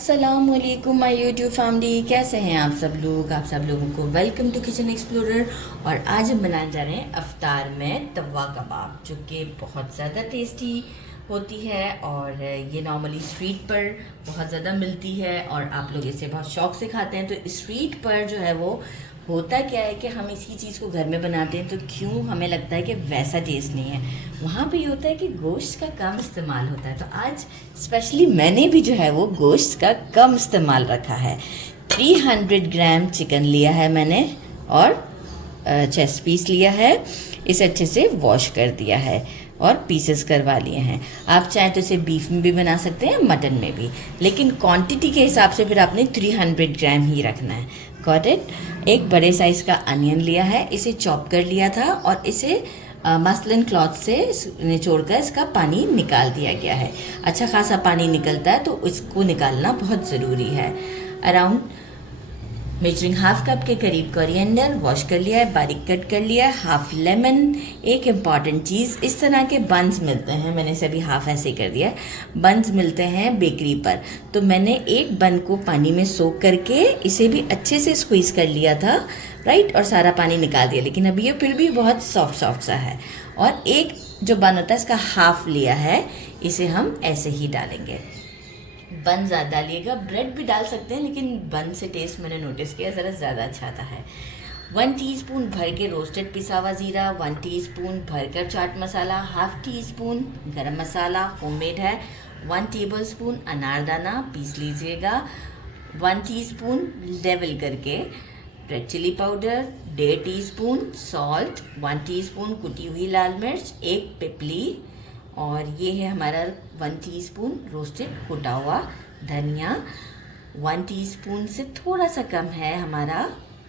अस्सलामुअलैकुम my YouTube family, कैसे हैं आप सब लोग। आप सब लोगों को वेलकम टू किचन एक्सप्लोरर। और आज हम बनाने जा रहे हैं अफ्तार में तवा कबाब, जो कि बहुत ज़्यादा टेस्टी होती है और ये नॉर्मली स्ट्रीट पर बहुत ज़्यादा मिलती है और आप लोग इसे बहुत शौक से खाते हैं। तो स्ट्रीट पर जो है वो होता क्या है कि हम इसी चीज़ को घर में बनाते हैं तो क्यों हमें लगता है कि वैसा टेस्ट नहीं है। वहाँ पे ये होता है कि गोश्त का कम इस्तेमाल होता है। तो आज स्पेशली मैंने भी जो है वो गोश्त का कम इस्तेमाल रखा है। 300 ग्राम चिकन लिया है मैंने और चेस्ट पीस लिया है। इसे अच्छे से वॉश कर दिया है और पीसेस करवा लिए हैं। आप चाहें तो इसे बीफ में भी बना सकते हैं, मटन में भी, लेकिन क्वांटिटी के हिसाब से फिर आपने 300 ग्राम ही रखना है। Got it. एक बड़े साइज़ का अनियन लिया है, इसे चॉप कर लिया था और इसे मसलन क्लॉथ से निचोड़कर इसका पानी निकाल दिया गया है। अच्छा खासा पानी निकलता है तो इसको निकालना बहुत ज़रूरी है। अराउंड मेजरिंग हाफ कप के करीब कोरिएंडर वॉश कर लिया है, बारीक कट कर लिया है। Half lemon. एक इम्पॉर्टेंट चीज़, इस तरह के बंस मिलते हैं, मैंने इसे अभी हाफ ऐसे कर दिया है। बंस मिलते हैं बेकरी पर, तो मैंने एक बन को पानी में सोक करके इसे भी अच्छे से स्क्वीज़ कर लिया था, राइट, और सारा पानी निकाल दिया। लेकिन अभी ये फिर भी बहुत सॉफ्ट सॉफ्ट सा है। और एक जो बन होता है इसका हाफ लिया है, इसे हम ऐसे ही डालेंगे। बन ज़्यादा डालिएगा, ब्रेड भी डाल सकते हैं लेकिन बन से टेस्ट मैंने नोटिस किया ज़रा ज़्यादा अच्छा आता है। 1 टीस्पून भर के रोस्टेड पिसा हुआ ज़ीरा, 1 टीस्पून भरकर chaat masala, half tea spoon गरम मसाला होममेड है, 1 टेबलस्पून अनारदाना पीस लीजिएगा, 1 टीस्पून लेवल करके red chilli powder, 1.5 teaspoon salt, 1 teaspoon कुटी हुई लाल मिर्च, 1 पिपली, और ये है हमारा 1 टीस्पून रोस्टेड कुटा हुआ धनिया। 1 टीस्पून से थोड़ा सा कम है हमारा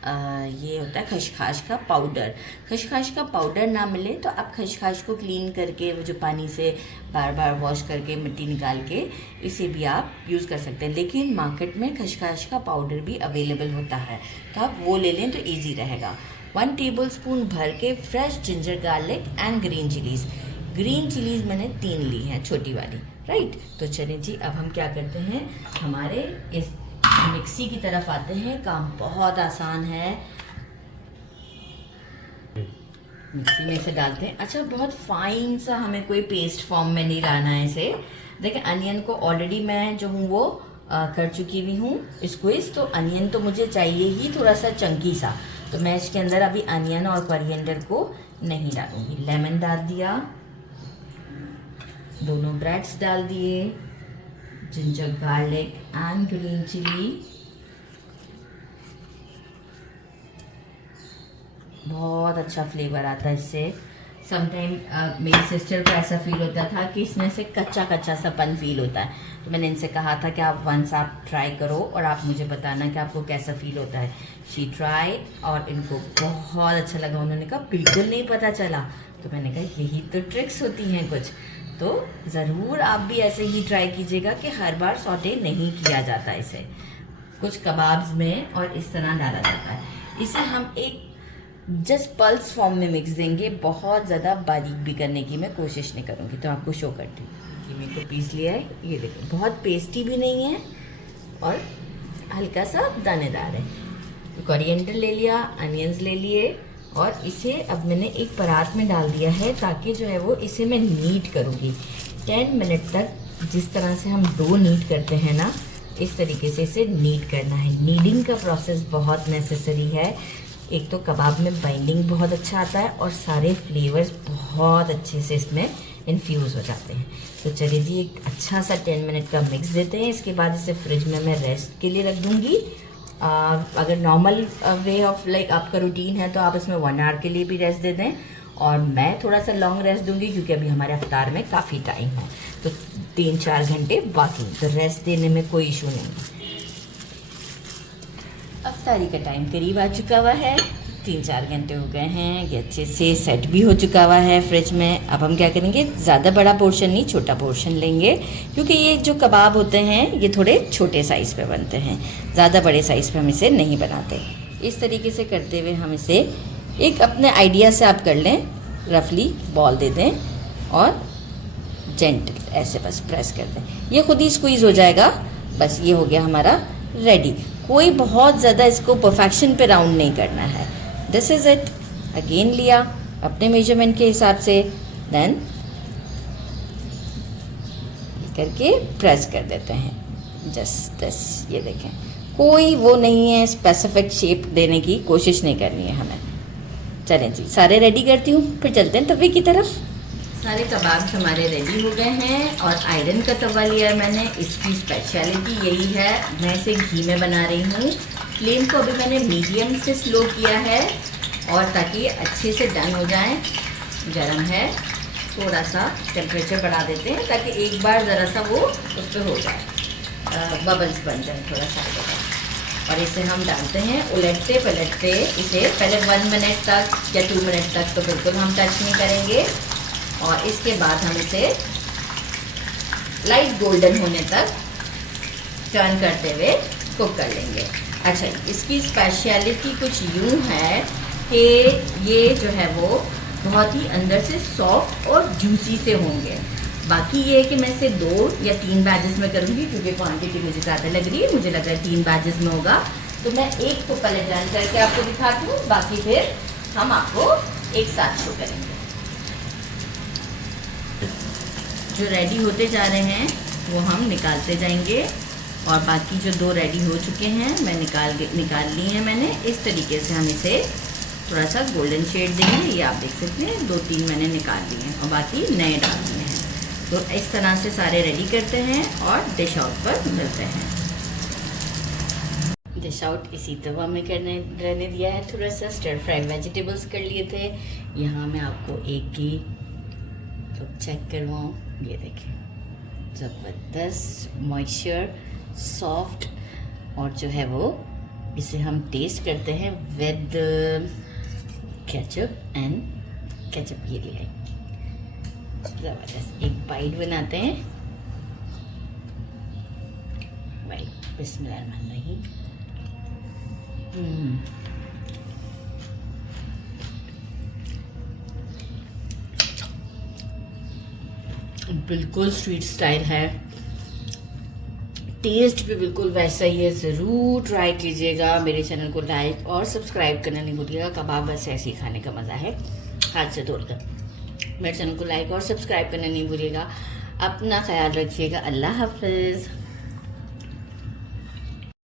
ये होता है खसखस का पाउडर। खसखस का पाउडर ना मिले तो आप खसखस को क्लीन करके वो जो पानी से बार बार वॉश करके मिट्टी निकाल के इसे भी आप यूज़ कर सकते हैं, लेकिन मार्केट में खसखस का पाउडर भी अवेलेबल होता है तो आप वो ले लें तो ईजी रहेगा। 1 टेबलस्पून भर के fresh ginger garlic and green chillies. Green chillies मैंने 3 ली हैं, छोटी वाली, राइट। तो चलिए जी, अब हम क्या करते हैं, हमारे इस मिक्सी की तरफ आते हैं। काम बहुत आसान है, मिक्सी में इसे डालते हैं। अच्छा, बहुत फाइन सा हमें कोई पेस्ट फॉर्म में नहीं लाना है इसे। देखिए अनियन को ऑलरेडी मैं जो हूँ वो कर चुकी हुई हूँ स्क्वीज़, तो अनियन तो मुझे चाहिए ही थोड़ा सा चंकी सा, तो मैं इसके अंदर अभी अनियन और कोरिएंडर को नहीं डालूंगी। लेमन डाल दिया, दोनों ब्रेड्स डाल दिए, ginger garlic and green chilli, बहुत अच्छा फ्लेवर आता है इससे। समटाइम मेरी सिस्टर को ऐसा फील होता था कि इसमें से कच्चा कच्चा सापन फील होता है, तो मैंने इनसे कहा था कि आप वंस आप ट्राई करो और आप मुझे बताना कि आपको कैसा फील होता है। शी ट्राई और इनको बहुत अच्छा लगा। उन्होंने कहा बिल्कुल नहीं पता चला, तो मैंने कहा यही तो ट्रिक्स होती हैं कुछ। तो ज़रूर आप भी ऐसे ही ट्राई कीजिएगा कि हर बार सौटे नहीं किया जाता इसे, कुछ कबाब्स में और इस तरह डाला जाता है। इसे हम एक जस्ट पल्स फॉर्म में मिक्स देंगे, बहुत ज़्यादा बारीक भी करने की मैं कोशिश नहीं करूँगी, तो आपको शो करती हूँ। ये मेरे को पीस लिया है, ये देखो बहुत पेस्टी भी नहीं है और हल्का सा दानेदार है। कोरिएंडर ले लिया, अनियंस ले लिए और इसे अब मैंने एक परात में डाल दिया है ताकि जो है वो इसे मैं नीड करूँगी 10 मिनट तक। जिस तरह से हम डो नीड करते हैं ना, इस तरीके से इसे नीड करना है। नीडिंग का प्रोसेस बहुत नेसेसरी है। एक तो कबाब में बाइंडिंग बहुत अच्छा आता है और सारे फ्लेवर्स बहुत अच्छे से इसमें इन्फ्यूज़ हो जाते हैं। तो चलिए जी, एक अच्छा सा 10 मिनट का मिक्स देते हैं। इसके बाद इसे फ्रिज में मैं रेस्ट के लिए रख दूँगी। अगर नॉर्मल वे ऑफ लाइक आपका रूटीन है तो आप इसमें 1 आवर के लिए भी रेस्ट दे दें, और मैं थोड़ा सा लॉन्ग रेस्ट दूंगी क्योंकि अभी हमारे अफ्तार में काफ़ी टाइम है, तो 3-4 घंटे बाकी, तो रेस्ट देने में कोई इशू नहीं है। अफ्तारी का टाइम करीब आ चुका हुआ है, 3-4 घंटे हो गए हैं, ये अच्छे से सेट भी हो चुका हुआ है फ्रिज में। अब हम क्या करेंगे, ज़्यादा बड़ा पोर्शन नहीं, छोटा पोर्शन लेंगे, क्योंकि ये जो कबाब होते हैं ये थोड़े छोटे साइज़ पे बनते हैं, ज़्यादा बड़े साइज़ पे हम इसे नहीं बनाते। इस तरीके से करते हुए हम इसे एक अपने आइडिया से आप कर लें, रफली बॉल दे दें और जेंटल ऐसे बस प्रेस कर दें, ये खुद ही स्क्वीज़ हो जाएगा। बस ये हो गया हमारा रेडी। कोई बहुत ज़्यादा इसको परफेक्शन पे राउंड नहीं करना है। This is it. अगेन लिया अपने मेजरमेंट के हिसाब से, देन करके प्रेस कर देते हैं जस्ट दिस। ये देखें, कोई वो नहीं है स्पेसिफिक शेप देने की कोशिश नहीं करनी है हमें। चलें जी, सारे रेडी करती हूँ, फिर चलते हैं तवे की तरफ। सारे कबाब्स हमारे रेडी हो गए हैं और आयरन का तवा लिया है मैंने। इसकी स्पेशलिटी यही है, मैं इसे घी में बना रही हूँ। फ्लेम को अभी मैंने मीडियम से स्लो किया है और ताकि अच्छे से डन हो जाए। गरम है, थोड़ा सा टेम्परेचर बढ़ा देते हैं ताकि एक बार ज़रा सा वो उस पर हो जाए, बबल्स बन जाए थोड़ा सा। और इसे हम डालते हैं उलटते पलटते। इसे पहले 1 मिनट तक या 2 मिनट तक तो बिल्कुल हम टच नहीं करेंगे और इसके बाद हम इसे लाइट गोल्डन होने तक टर्न करते हुए कुक कर लेंगे। अच्छा, इसकी स्पेशलिटी कुछ यूँ है कि ये जो है वो बहुत ही अंदर से सॉफ्ट और जूसी से होंगे। बाकी ये है कि मैं इसे 2 या 3 बैचेस में करूँगी क्योंकि क्वांटिटी मुझे ज़्यादा लग रही है। मुझे लग रहा है 3 बैचेस में होगा, तो मैं एक को पहले डन करके आपको दिखाती हूँ, बाकी फिर हम आपको एक साथ शो करेंगे। जो रेडी होते जा रहे हैं वो हम निकालते जाएंगे और बाकी जो 2 रेडी हो चुके हैं मैं निकाल ली हैं मैंने। इस तरीके से हम इसे थोड़ा सा गोल्डन शेड देंगे। ये आप देख सकते हैं 2-3 मैंने निकाल लिए हैं और बाकी नए डाल दिए हैं। तो इस तरह से सारे रेडी करते हैं और डिश आउट पर मिलते हैं। डिश आउट इसी तवा में रहने दिया है। थोड़ा सा स्टर फ्राई वेजिटेबल्स कर लिए थे। यहाँ मैं आपको एक की तो चेक करवाऊँ, ये देखें, ज़बरदस्त मॉइस्चर, सॉफ्ट, और जो है वो इसे हम टेस्ट करते हैं विद केचप एंड केचप। ये ले आई, ज़बरदस्त। एक बाइट बनाते हैं। बाइट, बिस्मिल्लाहिर्रहमानिर्रहीम। बिल्कुल स्ट्रीट स्टाइल है, टेस्ट भी बिल्कुल वैसा ही है। ज़रूर ट्राई कीजिएगा। मेरे चैनल को लाइक और सब्सक्राइब करना नहीं भूलिएगा। कबाब बस ऐसे ही खाने का मज़ा है, हाथ से तोड़कर। मेरे चैनल को लाइक और सब्सक्राइब करना नहीं भूलिएगा। अपना ख्याल रखिएगा। अल्लाह हाफ़िज़।